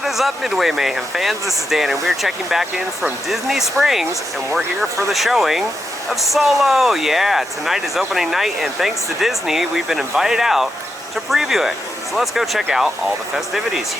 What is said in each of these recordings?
What is up, Midway Mayhem fans? This is Dan, and we're checking back in from Disney Springs, and we're here for the showing of Solo. Yeah, tonight is opening night, and thanks to Disney, we've been invited out to preview it. So let's go check out all the festivities.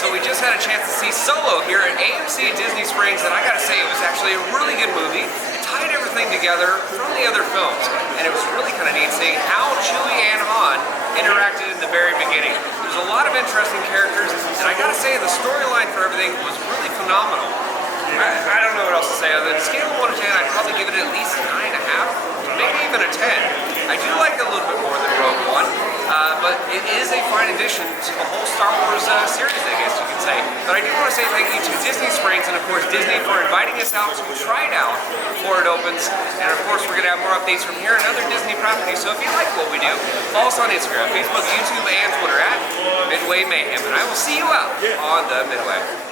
So we just had a chance to see Solo here at AMC at Disney Springs, and I gotta say it was actually a really good movie. It tied everything together from the other films, and it was really kind of neat seeing how Chewie and Han interacted in the very beginning. There's a lot of interesting characters, and I gotta say the storyline for everything was really phenomenal. I don't know what else to say other than scale of 1 to 10, I'd probably give it at least a 9.5, maybe even a 10. I do like it a little bit more than Rogue One. But it is a fine addition to the whole Star Wars series, I guess you could say. But I do want to say thank you to Disney Springs and, of course, Disney for inviting us out to try it out before it opens. And, of course, we're going to have more updates from here and other Disney properties. So if you like what we do, follow us on Instagram, Facebook, YouTube, and Twitter at Midway Mayhem. And I will see you out on the Midway.